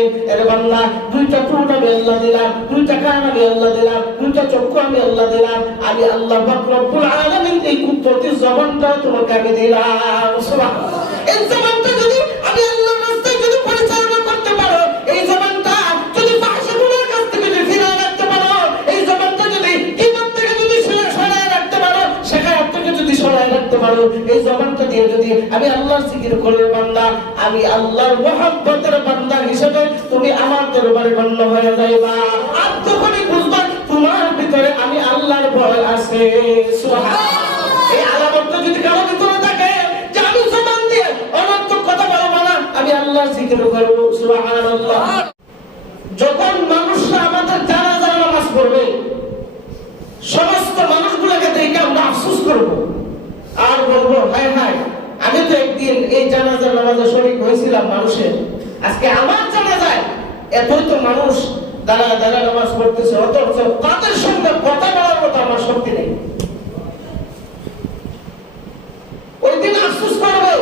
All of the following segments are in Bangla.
দিলেন, এর বান্দা দুইটা ঠোঁট আমি আল্লাহ দিলাম, দুইটা কান আমি আল্লাহ দিলাম, দুইটা চক্ষু আমি আল্লাহ দিলাম, আমি আল্লাহ পাক রব্বুল আলামিন এই কুদরতি জবানটা তোমাকে আমি দিলাম। সুবহানাল্লাহ। এই জবানটা যদি আমি আল্লাহর রাস্তায় যদি পরিচালনা করতে পারো, এই জবানটা যদি ফাহিশাতুলের কাছ থেকে যদি ফিরিয়ে রাখতে পারো, এই জবানটা যদি ঈমান থেকে যদি সরায় রাখতে পারো, শিকায়ত থেকে যদি সরায় রাখতে পারো, এই জবানটা দিয়ে যদি আমি আল্লাহর জিকির করে বান্দা, আমি আল্লাহর মহব্বতের বান্দা হিসেবে তুমি আমার দরবারে গণ্য হয়ে যাইবা। আর তখনই বুঝবা তোমার ভিতরে আমি আল্লাহর ভয় আছে। সুবহানাল্লাহ। এই আলামতটা যদি কারো ভিতরে থাকে যে আমি জবান দিয়ে অনর্থক কথা বলবো না, আমি আল্লাহর জিকির করব। সুবহানাল্লাহ। যখন মানুষরা আমাদের জানাজার নামাজ পড়বে, সমস্ত মানুষগুলোকে দেখে আমরা আফসোস করব আর বলবো হায় হায়, আমি তো একদিন এই জানাজার নামাজে শরীক হয়েছিলাম মানুষের, আজকে আমার জানাজায় এতই তো মানুষ দাঁড়া দাঁড়া নামাজ পড়তেছে, অথচ তাদের সঙ্গে কথা বলার মতো আমার শক্তি নেই। ওই দিন আফসোস করবো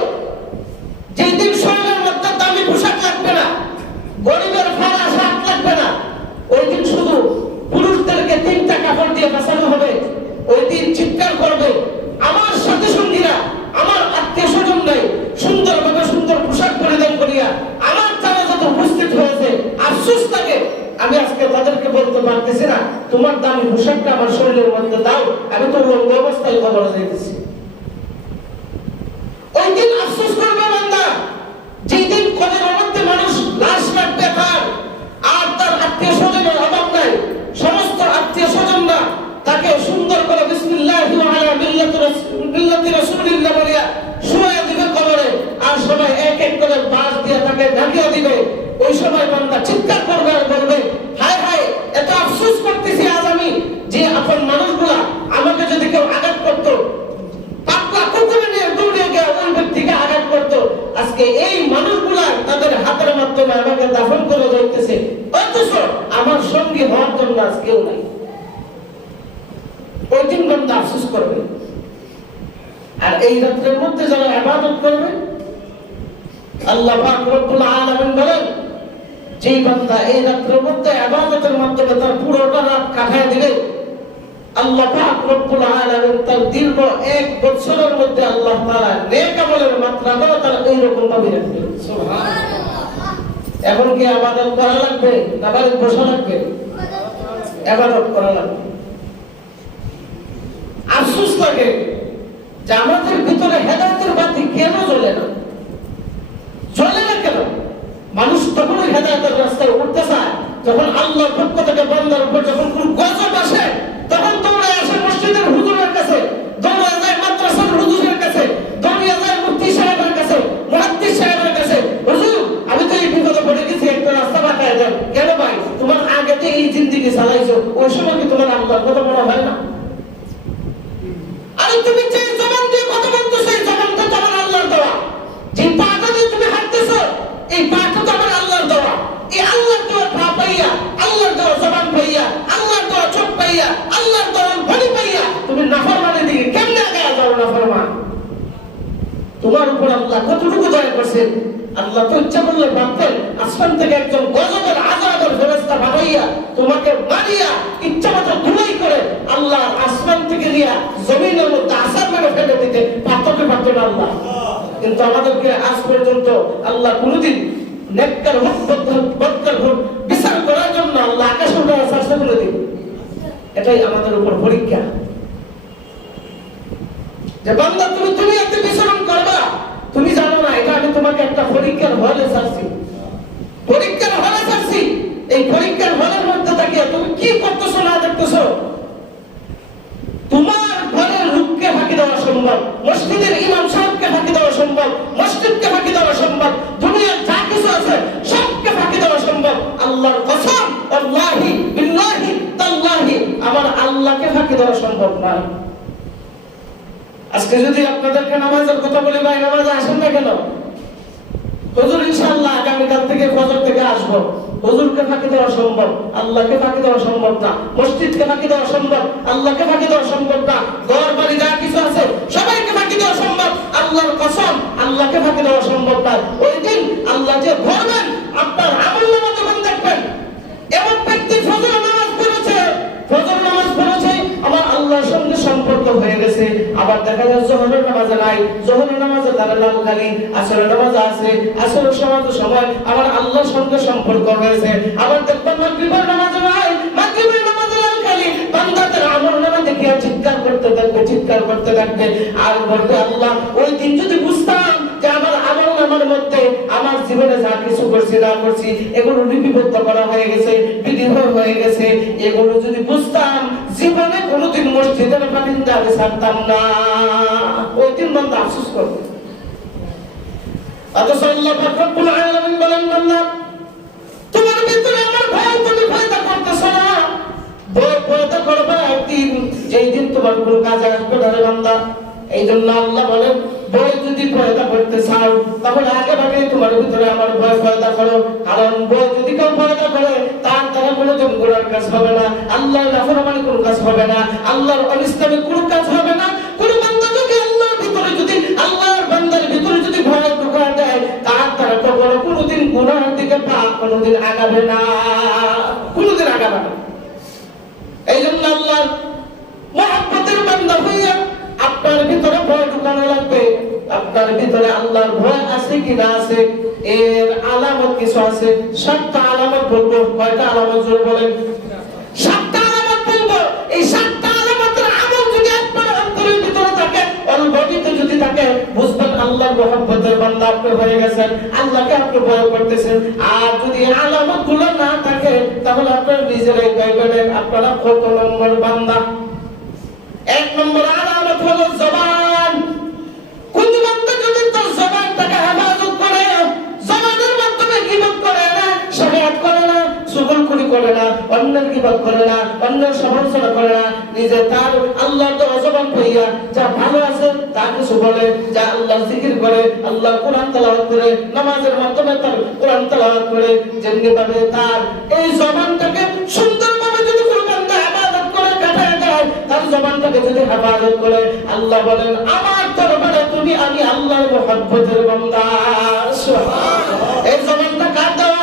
যেই দিন শরীরের মধ্যে দামি পোশাক লাগবে না, গরিবের ফাড়া শাক লাগবে না, ওই দিন শুধু পুরুষদেরকে 3টা কাপড় দিয়ে বাঁচানো হবে। ওই দিন চিৎকার করবে আমার সাথী সঙ্গীরা, আমার আত্মীয় স্বজন নাই, সুন্দরভাবে সুন্দর পোশাক পরিধান করিয়া আমার জানাজাতে উপস্থিত হয়েছে। আফসোস থাকে আমি আজকে তাদেরকে বলতে পারতেছি না তোমার দামি পোশাকটা আমার শরীরের মধ্যে দাও, আমি তো উলঙ্গ অবস্থায় কবরে যাইতেছি। ওই দিন আফসোস করবে বান্দা যেই দিন কবরের মধ্যে মানুষ লাশ রাখবে তার, আর তার আত্মীয় স্বজনের অভাব নাই, সমস্ত আত্মীয় স্বজনরা তাকে সুন্দর করে বিসমিল্লাহি ওয়া আলা মিল্লাতি রাসূলিল্লাহ বলিয়া শুয়ে দিবে কবরে, আর সবাই এক এক করে বাঁশ দিয়ে তাকে ঢাকিয়ে দিবে। ওই সময় বান্দা চিৎকার করবে আর বলবে হায় হায়, এত আফসোস করতেছি আজ আমি যে আপন মানুষগুলা আমাকে যদি কেউ আঘাত করতো, পাকলা কুকুরে নিয়ে দৌড়ে গিয়ে ওই ব্যক্তিকে আঘাত করতো, আজকে এই মানুষগুলা তাদের হাতের মাধ্যমে আমাকে দাফন করে যাইতেছে, অথচ আমার সঙ্গী হওয়ার জন্য আজ কেউ নাই। ওই দিন বান্দা আফসোস করবে। আর এই রাত্রের মধ্যে যারা ইবাদত করবে, আল্লাহ পাক রব্বুল আলামিন বলেন যে বান্দা এই রাত্রের মধ্যে ইবাদতের মাধ্যমে তার পুরোটা রাত কাটায় দিবে, আল্লাহ পাক রব্বুল আলামিন তার দীর্ঘ 1 বছরের মধ্যে আল্লাহ তাআলা নেক আমলের মাত্রাটা তার এইরকম ভাবে রাখবে। সুবহানাল্লাহ। এখন কি ইবাদত করা লাগবে না বাড়ি বসা লাগবে? ইবাদত করা লাগবে। আফসোস লাগে যে আমাদের ভিতরে হেদায়েতের বাতি কেন জ্বলে না? জ্বলে না কেন? মানুষ তখনই হেদায়েতের রাস্তায় উঠতে চায় যখন আল্লাহর পক্ষ থেকে বান্দার উপর যখন কোন গজব আসে, তখন তোমরা আসে মসজিদের হুজুরের কাছে, তোমরা যায় মাদ্রাসার হুজুরের কাছে, তোমরা যায় মুফতি সাহেবের কাছে, মুহাদ্দিস সাহেবের কাছে, হুজুর আমি তো এই বিপদে পড়ে গেছি, একটা রাস্তা বাতায় দেন। কেন ভাই? তোমার আগে যে এই জিন্দেগি চালাইছো, ওই সময় কি তোমার আল্লাহর কথা বলা হয় না? আরে তুমি যে জবান দিয়ে কথা বলতেছো, এই জবানটা তো আমার আল্লাহর দেওয়া। যে পাটা দিয়ে তুমি হাঁটতেছো, এই পাটা তো আমার আল্লাহর দেওয়া। এই আল্লাহর দেওয়া পা পাইয়া, আল্লাহর দেওয়া জবান পাইয়া, আল্লাহর দেওয়া চোখ পাইয়া, আল্লাহর দেওয়া বডি পাইয়া তুমি নাফরমানের দিকে কেমনে আগে যাও? নাফরমান তোমার উপর আল্লাহ কতটুকু দয়া করছেন? আল্লাহ তো ইচ্ছা করলে ভাবতেন আসমান থেকে একজন গজবের আযাবের ফেরেশতা পাঠাইয়া তোমাকে মারিয়া ইচ্ছামতো ধুলাই করে আল্লাহ আসমান থেকে নিয়ে জমিনের মধ্যে আছাড় মেরে ফেলে দিতে পারতো না আল্লাহ। কিন্তু আমাদেরকে আজ পর্যন্ত আল্লাহ কোনোদিন নেককার হোক বদকার হোক বিচার করার জন্য আল্লাহ আকাশের উপরে আছাড় করে দিন। এটাই আমাদের উপর পরীক্ষা যে বান্দা তুমি দুনিয়াতে বিচরণ করবা, তুমি জানো না এটা আমি তোমাকে একটা পরীক্ষার হলে ছাড়ছি, পরীক্ষার হলে ছাড়ছি। এই পরীক্ষার হলের মধ্যে থাকিয়া তুমি কি করতেছো না দেখতেছো? তোমার ঘরের লোককে ফাঁকি দেওয়া সম্ভব, মসজিদের ইমাম সাহেবকে ফাঁকি দেওয়া সম্ভব, মসজিদকে ফাঁকি দেওয়া সম্ভব, দুনিয়ার যা কিছু আছে সবকে ফাঁকি দেওয়া সম্ভব। আল্লাহর কসম, আল্লাহি বিল্লাহি তাল্লাহি, আমার আল্লাহকে ফাঁকি দেওয়া সম্ভব না। আজকে যদি আপনাদেরকে নামাজের কথা বলি, ভাই নামাজে আসেন না কেন? হুজুর ইনশাআল্লাহ আগামীকাল থেকে ফজর থেকে আসবো। হুজুরকে ফাঁকি দেওয়া সম্ভব, আল্লাহকে ফাঁকি দেওয়া সম্ভব না। মসজিদকে ফাঁকি দেওয়া সম্ভব, আল্লাহকে ফাঁকি দেওয়া সম্ভব না। ঘর বাড়ি যা কিছু আছে সবাইকে ফাঁকি দেওয়া সম্ভব, আল্লাহর কসম আল্লাহকে ফাঁকি দেওয়া সম্ভব না। ওই দিন আল্লাহ যে ধরবেন আপনার আমল নামা আবার দেখা যায় যোহরের নামাজে নাই, যোহরের নামাজে তারা নাম খালি, আসরের নামাজে আছে, আসরের সময় আমার আল্লাহর সঙ্গে সম্পর্ক হয়েছে। আবার দেখবেন মাগরিবের নামাজে নাই, মাগরিবের নামাজে নাম খালি, বান্দা তার আমল নামা দেখে চিৎকার করতে থাকবে আর বলবে আল্লাহ ওই দিন যদি বুঝতাম যে আমার আমল নামার মধ্যে আমার জীবনে যা কিছু করছি না করছি এগুলো লিপিবদ্ধ করা হয়ে গেছে, বিধিহ হয়ে গেছে, এগুলো যদি বুঝতাম জীবনে কোনোদিন মসজিদের বারান্দা আমি ছাড়তাম না। ওই দিন বান্দা আফসোস করবে। অথচ আল্লাহ পাক রব্বুল আলামিন বলেন বান্দা তোমার ভিতরে আমার ভয় তুমি পয়দা করতেছো না, ভয় পয়দা করবে একদিন যেই দিন তোমার কোনো কাজে আসবে না রে বান্দা। এই জন্য আল্লাহ বলেন ভয় যদি পয়দা করতে চাও তাহলে আগে ভাগে তোমার ভিতরে আমার ভয় পয়দা করো, কারণ ভয় যদি কেউ পয়দা করে তার দ্বারা কোনোদিন গুনার কাজ হবে না, আল্লাহর নাফরমানি কোনো কাজ হবে না, আল্লাহর অনিসলামিক কোনো কাজ হবে না। কোন বান্দা যদি আল্লাহর ভিতরে যদি আল্লাহর বান্দার ভিতরে যদি ভয় ঢোকা দেয় তার দ্বারা কখনো কোনোদিন গুনার দিকে পা কোনোদিন আগাবে না, কোনোদিন আগাবে না। এই জন্য আল্লাহর মহব্বতের বান্দা হইয়া আপনার ভিতরে ভয় ঢুকানো লাগবে। আপনার ভিতরে আল্লাহর ভয় আছে কি না আছে এর আলামত কিছু আছে। 7টা আলামত বলবো। কয়টা আলামত জোর বলেন? 7টা আলামত বলবো। এই 7টা আলামতের আমল যদি আপনার অন্তরের ভিতরে থাকে, অনুভূতিতে যদি থাকে, বুঝবেন আল্লাহর মহব্বতের বান্দা আপনি হয়ে গেছেন, আল্লাহকে আপনি ভয় করতেছেন। আর যদি আলামতগুলো না থাকে তাহলে আপনার নিজেরাই ভাইবেন আপনারা কত নম্বর বান্দা। 1 নম্বর আলামত হলো জবান। কোন বান্দা যদি তার জবানটাকে হেফাজত করে, জবানের মাধ্যমে গীবত করে না, শাহাদাত করে না, চুগলখড়ি করে না, অন্যের গীবত করে না, অন্যের সমালোচনা করে না, নিজে তার আল্লাহর দেওয়া জবান কইয়া যা ভালো আছে তা কিছু বলে, যা আল্লাহর জিকির করে, আল্লাহর কোরআন তেলাওয়াত করে, নামাজের মাধ্যমে তার কোরআন তেলাওয়াত করে, যেমনি ভাবে তার এই জবানটাকে সুন্দরভাবে যদি কোনো বান্দা ইবাদত করে কাটায় দেয়, তার জবানটাকে যদি হেফাজত করে, আল্লাহ বলেন আমার দরবারে তুমি আমি আল্লাহর মহব্বতের বান্দা। সুবহানাল্লাহ। এই জবানটা কার দেওয়া?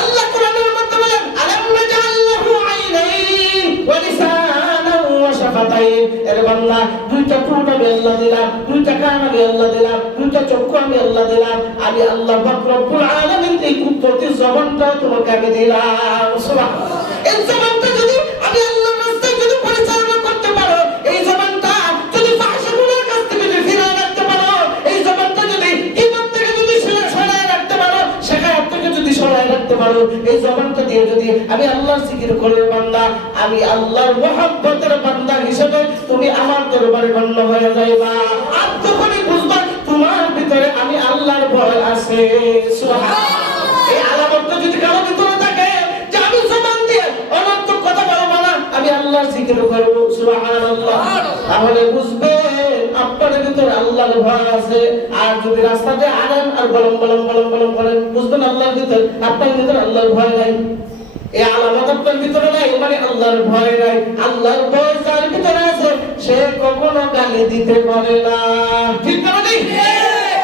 আল্লাহ কোরআনের মধ্যে বলেন আলাম নাজাল্লাহু আইনাইন ওয়া লিসানান ওয়া শাফাতাইন। এর বান্দা দুইটা ঠোঁট আমি আল্লাহ দিলাম, দুইটা কান আমি আল্লাহ দিলাম, দুইটা চক্ষু আমি আল্লাহ দিলাম, আমি আল্লাহ পাক রব্বুল আলামিন এই কুদরতি জবানটা তোমাকে আমি দিলাম। সুবহানাল্লাহ। এই জবানটা যদি আমি আল্লাহর রাস্তায় যদি পরিচালনা করতে পারো, এই জবানটা যদি ফাহশগুলোর কাছ থেকে যদি ফিরিয়ে রাখতে পারো, এই জবানটা যদি কিবত থেকে যদি সরায় রাখতে পারো, শাহাদাত থেকে যদি সরায় রাখতে পারো, এই জবানটা দিয়ে যদি আমি আল্লাহর জিকির করে বান্দা, আমি আল্লাহর মহব্বতের বান্দা হিসেবে তুমি আমার দরবারে গণ্য হয়ে যাইবা। আর তখনই বুঝবা তোমার ভিতরে আমি আল্লাহর ভয় আছে। সুবহানাল্লাহ। এই আলামতটা যদি কারো ভিতরে থাকে যে আমি জবান দিয়ে অনর্থক কথা বলবো না, আমি আল্লাহর জিকির করব, সুবহানাল্লাহ, তাহলে বুঝবেন আপনার ভিতরে আল্লাহর ভয় আছে। আর যদি রাস্তাতে আনেন আর বলম করেন, বুঝবেন আল্লাহর ভিতরে আপনার ভিতরে আল্লাহর ভয় নাই। এই আলামত আপনার ভিতরে নাই মানে আল্লাহর ভয় নাই। আল্লাহর ভয় যার ভিতরে আছে সে কখনো গালি দিতে পারে না। ঠিক না?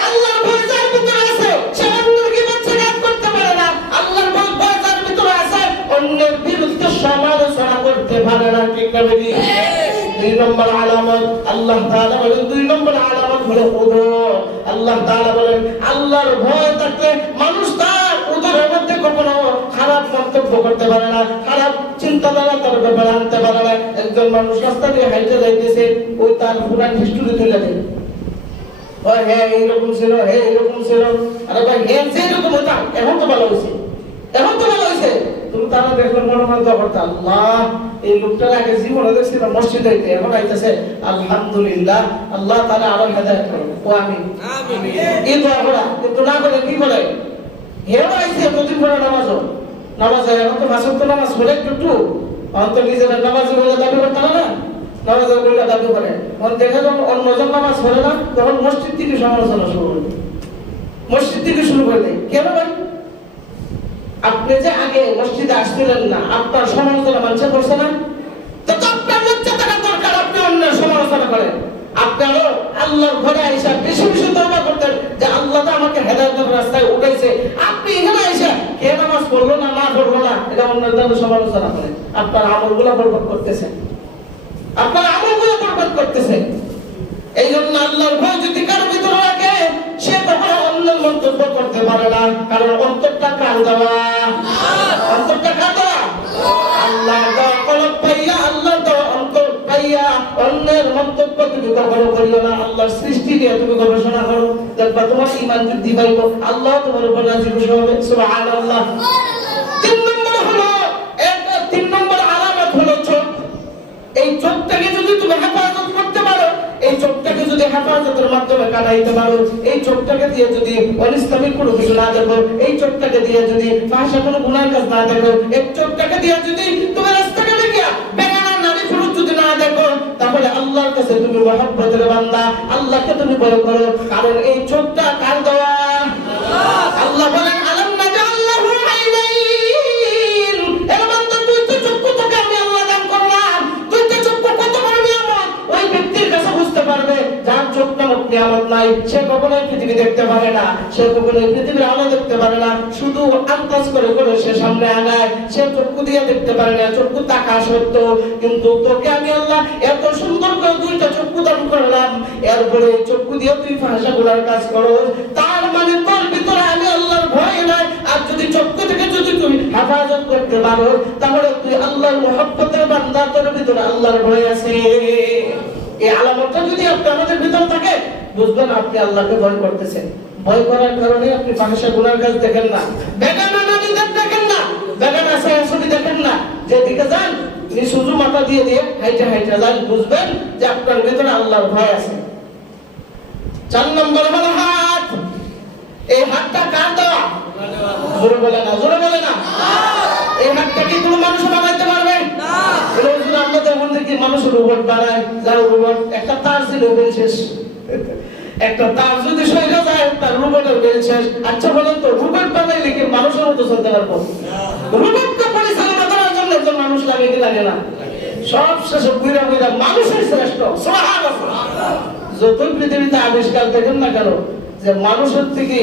আল্লাহর ভয় যার ভিতরে আছে সে অন্যের গীবত করতে পারে না। আল্লাহর ভয় যার ভিতরে আছে অন্যের বিরুদ্ধে সমালোচনা করতে পারে না। ঠিক না? 2 নম্বর আলামত আল্লাহ তাআলা বলেন, 2 নম্বর আলামত হলো উযর। আল্লাহ তাআলা বলেন আল্লাহর ভয় থাকলে মানুষ তার উযরের মধ্যে কখনো খারাপ মন্তব্য করতে পারে না, খারাপ চিন্তাধারা তার ব্যাপারে আনতে পারে না। একজন মানুষ রাস্তা দিয়ে হাইটে যাইতেছে, ওই তার পুরান হিস্টরি তুলে দেয়, ওই হ্যাঁ এইরকম ছিল, হ্যাঁ এইরকম ছিল, আরে ভাই হ্যাঁ যেরকম হতো এখন তো ভালো হয়েছে, এখন তো ভালো হয়েছে। তুমি তারা দেখলে মনে মনে তো করতে আল্লাহ এই লোকটার আগে জীবনে দেখছিল মসজিদ হইতে, এখন আইতেছে আলহামদুলিল্লাহ, আল্লাহ তাআলা আরো হেদায়েত করুন। ও আমিন আমিন। এই দোয়া করা কিন্তু না করে কি করে হেও আইছে প্রতিদিন পড়া নামাজে এখন তো মাসুক তো নামাজ পড়ে একটু অন্ত নিজের নামাজে বলে দাবি করতে না, নামাজে বলে দাবি করে। এখন দেখা যাবে অন্যজন নামাজ পড়ে না, তখন মসজিদ থেকে সমালোচনা শুরু করে দেয়, মসজিদ থেকে শুরু করে দেয়। কেন ভাই? আপনি যে আগে মসজিদে আসছিলেন না, আপনার সমালোচনা মানুষ করছে না, তো আপনার লজ্জা থাকা দরকার। আপনি অন্যের সমালোচনা করেন, আপনারও আল্লাহর ঘরে আইসা বেশি বেশি তওবা করতেন যে আল্লাহ তো আমাকে হেদায়েতের রাস্তায় উঠাইছে। আপনি এখানে আইসা কে নামাজ পড়লো না না পড়লো না এটা অন্যের সমালোচনা করেন, আপনার আমলগুলো বরবাদ করতেছেন, আপনার আমলগুলো বরবাদ করতেছেন। পারে না, কারণ অন্তরটা কার দেওয়া? অন্তরটা কার দেওয়া? আল্লাহ দেওয়া কলব পাইয়া, আল্লাহ দেওয়া অন্তর পাইয়া অন্যের মন্তব্য তুমি কখনো করিও না। আল্লাহর সৃষ্টি নিয়ে তুমি গবেষণা করো, দেখবা তোমার ঈমান বৃদ্ধি পাইব, আল্লাহ তোমার উপর রাজি খুশি হবে। সুবহানাল্লাহ। 3 নম্বর আলামত হলো চোখ। এই চোখটাকে যদি তুমি হেফাজত করতে পারো, এই চোখটাকে যদি হেফাজতের মাধ্যমে কাটাইতে পারো, এই চোখটাকে দিয়ে যদি অনিসলামিক কোনো কিছু না দেখো, এই চোখটাকে দিয়ে যদি ভাষা কোনো গুনার কাজ না দেখো, এই চোখটাকে দিয়ে যদি তুমি রাস্তাঘাটে গিয়া বেগানা নারী পুরুষ যদি না দেখো, তাহলে আল্লাহর কাছে তুমি মহব্বতের বান্দা, আল্লাহকে তুমি ভয় করো। কারণ এই চোখটা কার দেওয়া? আল্লাহ বলেন আলাম নাজাল্লাহু আইনাইন। এর বান্দা তুই তো চক্ষু তোকে আমি আল্লাহ দান করলাম, তুই তো চক্ষু কত বড় নিয়ামত ওই ব্যক্তির কাছে বুঝতে পারবে যার চোখ নামক নিয়ামত নাই। সে কখনোই পৃথিবী দেখতে পারে না, সে কখনোই পৃথিবীর আলো দেখতে পারে না, শুধু আন্দাজ করে করে সে সামনে আগায়। সে চক্ষু দিয়ে দেখতে পারে না, চক্ষু তাকা সত্য, কিন্তু তোকে আমি আল্লাহ এত সুন্দর করে 2টা চক্ষু দান করলাম, এরপরে চক্ষু দিয়ে তুই ভাষা গুলার কাজ করো, তার মানে তোর ভিতরে আমি আল্লাহর ভয় নাই। আর যদি চক্ষু থেকে যদি তুই হেফাজত করতে পারো, তাহলে তুই আল্লাহর মহব্বতের বান্দা, তোর ভিতরে আল্লাহর ভয় আছে। এই আলামতটা যদি আমাদের ভিতরে থাকে, বুঝবেন আপনি আল্লাহকে ভয় করতেছেন। ভয় করার কারণে আপনি ফাহিশা গুনার কাজ দেখেন না, বেগানা নারী দেখেন না, বেগানা ছবি দেখেন না, যেদিকে যান আপনি সুজু মাথা দিয়ে দিয়ে হাইটে হাইটে যান, বুঝবেন যে আপনার ভিতরে আল্লাহর ভয় আছে। 4 নম্বর হলো হাত। এই হাতটা কার দেওয়া? জোরে বলে না, জোরে বলে না। এই হাতটা কি কোনো মানুষ বানাইতে পারবে না? রোজ আমরা যখন দেখি মানুষ রোবট বানায়, যার রোবট একটা তার ছিল বেল শেষ, একটা তার যদি সইরা যায় তার রোবটের বেল শেষ। আচ্ছা বলেন তো, রোবট বানাইলে কি মানুষের মতো চলতে পারবো? রোবটকে পরিচালনা করার জন্য একজন মানুষ লাগে কি লাগে না? সব শেষে বুইরা বুইরা মানুষই শ্রেষ্ঠ। সুবহানাল্লাহ। যতই পৃথিবীতে আবিষ্কার দেখেন না কেন, যে মানুষের থেকে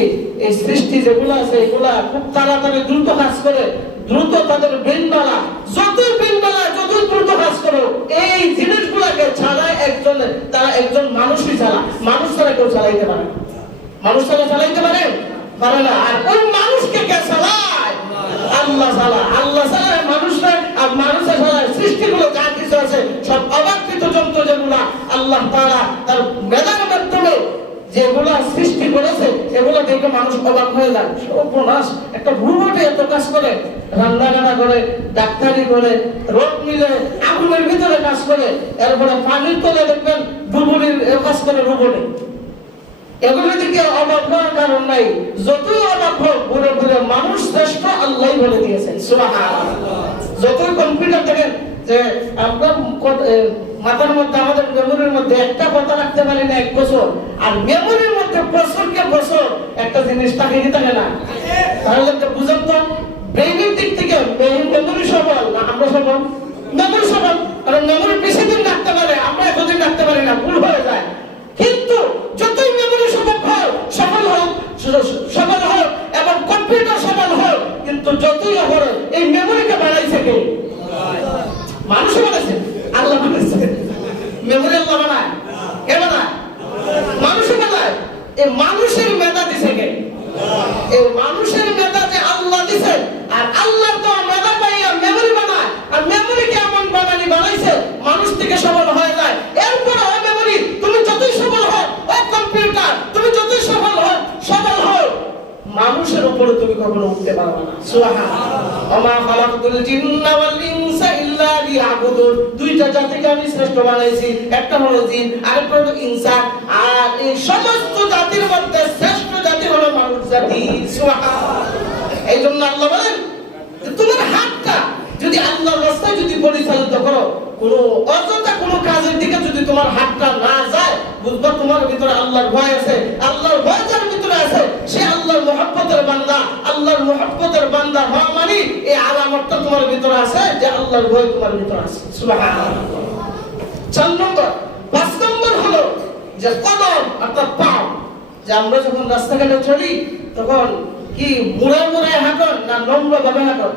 এই সৃষ্টি যেগুলো আছে এগুলা খুব তাড়াতাড়ি দ্রুত কাজ করে, দ্রুত তাদের ব্রেনবালা, যতই ব্রেনবালা যতই দ্রুত কাজ করো, এই জিনিসগুলাকে ছাড়া তারা একজন মানুষই ছাড়া, মানুষ ছাড়া কেউ চালাইতে পারে না। মানুষ ছাড়া চালাইতে পারে না। আর ওই মানুষকে কে চালায়? আল্লাহ চালায়। আল্লাহ চালায় মানুষরা, আর মানুষের চালায় সৃষ্টিগুলো যা কিছু আছে সব অবাকৃত যন্ত্র যেগুলা আল্লাহ তাআলা তার মেধার মাধ্যমে যেগুলা সৃষ্টি করেছে, এগুলো দেখে মানুষ অবাক হয়ে যায়। সর্বনাশ, একটা রোবটে এত কাজ করে, রান্নাবান্না করে, ডাক্তারি করে, রোগ মিলে, আগুনের ভিতরে কাজ করে, এরপরে পানির তলে দেখবেন ডুবুরির কাজ করে রোবটে। এগুলো দিকে অবাক হওয়ার কারণ নাই। যতই অবাক হোক, ঘুরে ঘুরে মানুষ শ্রেষ্ঠ আল্লাহই বলে দিয়েছেন। সুবহানাল্লাহ। যতই কম্পিউটার দেখেন যে আমরা মাথার মধ্যে, আমাদের মেমোরির মধ্যে একটা কথা রাখতে পারি না 1 বছর, আর মেমোরির মধ্যে বছরকে বছর একটা জিনিস থাকে কি থাকে না? তাহলে তো বুঝেন তো, ব্রেইনের দিক থেকে মেমোরি সবল না আমরা সবল? মেমোরি সবল, কারণ মেমোরি বেশি দিন রাখতে পারে, আমরা এতদিন রাখতে পারি না, ভুল হয়ে যায়। কিন্তু যতই মেমোরি সবল হোক এবং কম্পিউটার সবল হোক, কিন্তু যতই হোক এই মেমোরিকে বাড়াইছে কে? মানুষ বানাইছে, আল্লাহ বানাইছে। মেমোরি আল্লাহ বানায়, কে বানায়? মানুষ বানায়। এই মানুষের মেধা দিছে কে? এই মানুষের মেধা যে আল্লাহ দিছে, আর আল্লাহ তো মেধা পাইয়া মেমোরি বানায়, আর মেমোরিকে এমন বানাইছে মানুষ থেকে সবল হয়ে যায়। এরপর ওই মেমোরি তুমি যতই সবল হও, ওই কম্পিউটার তুমি যতই সবল হও, মানুষের উপরে তুমি কখনো উঠতে পারবে না। সুবহানাল্লাহ। ওমা খালাকতুল জিন্না ওয়াল ইনসা ইল্লা লিয়াবুদুন। 2টা জাতিকে আমি শ্রেষ্ঠ বানাইছি, একটা হলো জিন, আরেকটা হলো ইনসান। আর এই সমস্ত জাতির মধ্যে শ্রেষ্ঠ জাতি হলো মানুষ জাতি। সুবহানাল্লাহ। এইজন্য আল্লাহ বলেন, তোমার হাতটা যদি আল্লাহর রাস্তায় যদি পরিচালিত করো, কোনো অযথা কোনো কাজের দিকে যদি তোমার হাতটা না যায়, বুঝবা তোমার ভিতরে আল্লাহর ভয় আছে। আল্লাহর ভয় যার ভিতরে আছে, সে আল্লাহর মহব্বতের বান্দা। আল্লাহর মহব্বতের বান্দা হওয়া মানে এই আলামতটা তোমার ভিতরে আছে যে আল্লাহর ভয় তোমার ভিতরে আছে। সুবহানাল্লাহ। 4 নম্বর। 5 নম্বর হলো যে কদম অর্থাৎ পা। যে আমরা যখন রাস্তাঘাটে চলি তখন কি মুড়ায় হাঁটন না নম্রভাবে হাঁটন?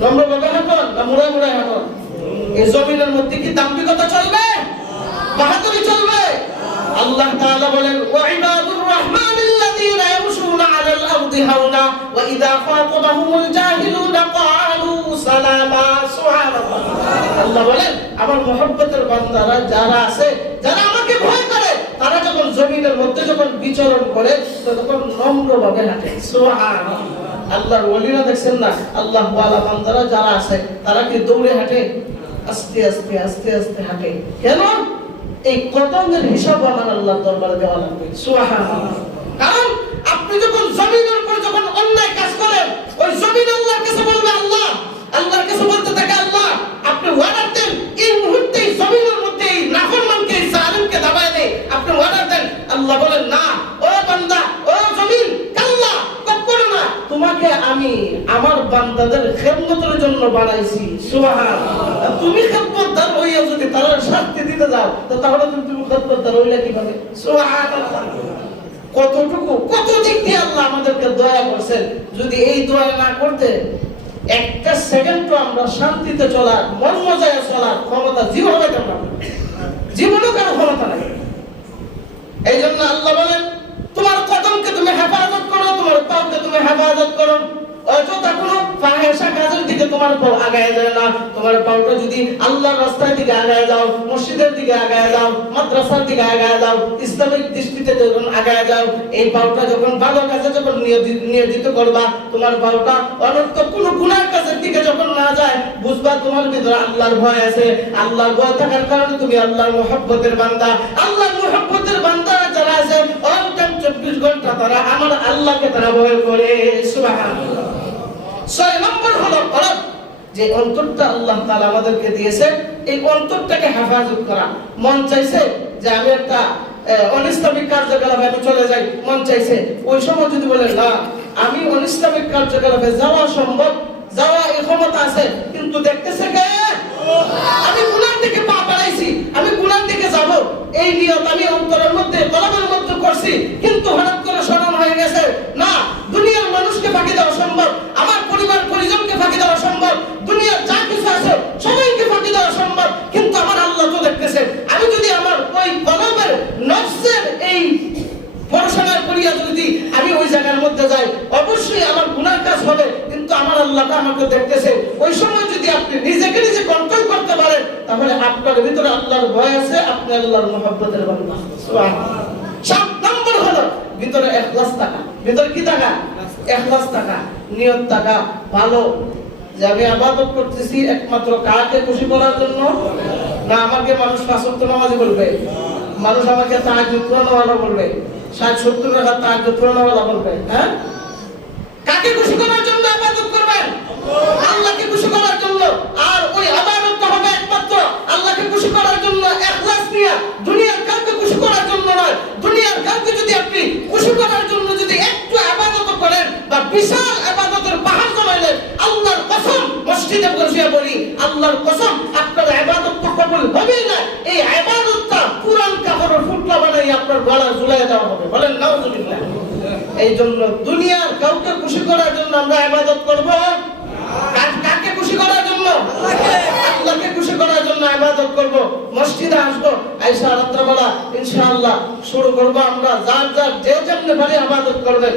নম্রভাবে হাঁটন না মুড়ায় হাঁটন? এই জমিনের মধ্যে কি দাম্ভিকতা চলবে? বাহাদুরি চলবে? আল্লাহ তাআলা বলেন, ওয়া ইবাদুর রহমানিল্লাযীনা ইউযহিরুনা ওয়া ইযা খাতাবাহুমুল জাহিলুনা ক্বালু সালামা। সুবহানাল্লাহ। আল্লাহ বলেন আমার মহব্বতের বান্দারা যারা আছে, যারা আমাকে ভয় করে, তারা যখন জমিনের মধ্যে যখন বিচরণ করে তখন নম্রভাবে হাঁটে। সুবহানাল্লাহ। আল্লাহর ওলিরা দেখছেন না, আল্লাহ ওয়ালা বান্দারা যারা আছে তারা কি দৌড়ে হাঁটে? আস্তে আস্তে আস্তে আস্তে হাঁটে। কেন? এই কদমের হিসাব আমার আল্লাহর দরবারে দেওয়া লাগবে। সুবহানাল্লাহ। কারণ আপনি যখন জমিনের উপর যখন অন্যায় কাজ করেন, ওই জমিন আল্লাহর কাছে বলবে আল্লাহ, আল্লাহর কাছে বলতে থাকে আল্লাহ আপনি ওয়ার্ডার দেন এই মুহূর্তে জমিনের মধ্যে এই নাফরমানকে, এই জালিমকে দাবায় দেন, আপনি ওয়ার্ডার দেন। আল্লাহ বলেন না, ও বান্দা, ও জমিন, কাল্লা, কখনো না, তোমাকে আমি আমার বান্দাদের খেদমতের জন্য বানাইছি। সুবহানাল্লাহ। তুমি খেদমতদার হইয়া যদি তারা শাস্তি দিতে যাও তাহলে তুমি খেদমতদার হইলে কিভাবে? সুবহানাল্লাহ। কতটুকু কত দিক দিয়ে আল্লাহ আমাদেরকে দয়া করছেন। যদি এই দয়া না করতে একটা সেকেন্ড আমরা শান্তিতে চলার, মন মজায় চলার ক্ষমতা জীবনে পেতাম না, জীবনেও কারো ক্ষমতা নাই। এই জন্য আল্লাহ বলেন তোমার কদমকে তুমি হেফাজত করো, তোমার পাওকে তুমি হেফাজত করো। অযথা কোনো ফাহেশা কাজের দিকে তোমার পাও আগায় যায় না। তোমার পাওটা যদি আল্লাহর রাস্তার দিকে আগায় যাও, মসজিদের দিকে আগায় যাও, মাদ্রাসার দিকে আগায় যাও, ইসলামিক দৃষ্টিতে যখন আগায় যাও, এই পাওটা যখন ভালো কাজে যখন নিয়োজিত করবা, তোমার পাওটা অনর্থক কোনো গুনাহ কাজের দিকে যখন না যায়, বুঝবা তোমার ভিতরে আল্লাহর ভয় আছে। আল্লাহর ভয় থাকার কারণে তুমি আল্লাহর মুহাব্বতের বান্দা। আল্লাহর মুহাব্বতের বান্দা যারা আছে অল টাইম 24 ঘন্টা তারা আমার আল্লাহকে তারা ভয় করে। সুবহানাল্লাহ। 6 নম্বর হলো ফরজ, যে অন্তরটা আল্লাহ তাআলা আমাদেরকে দিয়েছে, এই অন্তরটাকে হেফাজত করা। মন চাইছে যে আমি একটা অনিসলামিক কার্যকলাপে আমি চলে যাই, মন চাইছে, ওই সময় যদি বলে না আমি অনিসলামিক কার্যকলাপে যাওয়া সম্ভব, যাওয়া এই ক্ষমতা আছে, কিন্তু দেখতেছে কে? আমি গুনার দিকে পা বাড়াইছি, আমি গুনার দিকে যাব, এই নিয়ত আমি অন্তরের মধ্যে কলবের মধ্যে করছি, কিন্তু হঠাৎ করে স্মরণ হয়ে গেছে না দুনিয়ার মানুষকে ফাঁকি দেওয়া সম্ভব, আমার পরিবার পরিজনকে ফাঁকি দেওয়া সম্ভব, দুনিয়ার যা কিছু আছে সবাইকে ফাঁকি দেওয়া সম্ভব, কিন্তু আমার আল্লাহ তো দেখতেছে। আমি যদি আমার ওই কলবের নফসের এই পড়াশোনার করিয়া যদি আমি ওই জায়গার মধ্যে যাই, অবশ্যই আমার গুনাহ কাজ হবে, কিন্তু আমার আল্লাহ আমাকে দেখতেছে। ওই সময় যদি আপনি নিজেকে নিজে কন্ট্রোল করতে পারেন, তাহলে আপনার ভিতরে আল্লাহর ভয় আছে, আপনি আল্লাহর মুহাব্বতের বান্দা। সুবহানাল্লাহ। 7 নম্বর হলো ভিতরে ইখলাস থাকা। ভিতরে কি থাকা? ইখলাস থাকা, নিয়ত থাকা ভালো, যে আমি ইবাদত করতেছি একমাত্র কাকে খুশি করার জন্য না। আমাকে মানুষ 5 ওয়াক্ত নামাজি বলবে, মানুষ আমাকে তাহাজ্জুদ পড়ানোওয়ালা বলবে, 60-70 রাকাত তাহাজ্জুদ পড়ানোওয়ালা বলবে, হ্যাঁ? কাকে খুশি করার জন্য ইবাদত করবেন? আল্লাহকে খুশি করার জন্য। আর ওই ইবাদতটা হবে একমাত্র আল্লাহকে খুশি করার জন্য, ইখলাস নিয়ে, দুনিয়ার কাউকে খুশি করার জন্য নয়। দুনিয়ার কাউকে যদি আপনি খুশি করার জন্য যদি একটু ইবাদত করেন বা বিশাল ইবাদতের পাহাড় জমাইলেন, আল্লাহর কসম মসজিদে বসে বলি, আল্লাহর কসম আপনার ইবাদত তো কবুল হবেই না। এই ইবাদতটা পুরান কাপড়ের ফুটলা বানাই আপনার গলা ঝুলাই দেওয়া হবে। বলেন নাউজুবিল্লাহ। এই জন্য দুনিয়ার কাউকে খুশি করার জন্য আমরা ইবাদত করব, কাকে খুশি করার জন্য? আল্লাহকে খুশি করার জন্য ইবাদত করব। মসজিদে আসবো, আয়েশা রাত্রিবেলা ইনশাআল্লাহ শুরু করব আমরা, যার যার যে যেমন ভাবে ইবাদত করবেন।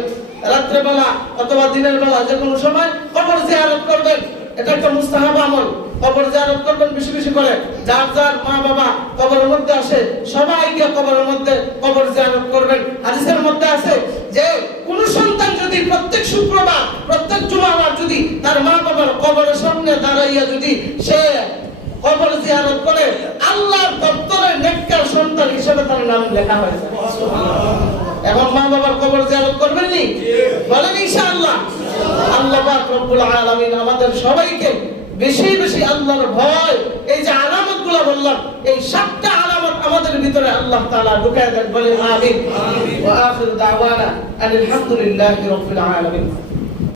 রাত্রিবেলা অথবা দিনের বেলা যে কোনো সময় কবর জিয়ারত করবেন, এটা একটা মুস্তাহাব আমল। কবর জিয়ারত করবেন বেশি বেশি করে। যার যার মা বাবা কবরের মধ্যে আসে সবাই গিয়ে কবরের মধ্যে কবর জিয়ারত করবেন। হাদিসের মধ্যে আছে যে কোন সন্তান যদি প্রত্যেক শুক্রবার প্রত্যেক জুমাবার যদি তার মা বাবার কবরের সামনে দাঁড়াইয়া যদি সে কবর জিয়ারত করে, আল্লাহর দপ্তরে নেককার সন্তান হিসেবে তার নাম লেখা হয়। এখন মা বাবার কবর জিয়ারত করবেন নি? বলেন ইনশাআল্লাহ। আল্লাহ পাক রব্বুল আলামিন আমাদের সবাইকে বেশি বেশি আল্লাহর ভয়, এই যে আলামতগুলো বললাম, এই 7টা আলামত আমাদের ভিতরে আল্লাহ তাআলা ঢুকায় দেন। বলেন আমিন। ওয়া আখিরু দাওয়ানা আলহামদুলিল্লাহি রাব্বিল আলামিন।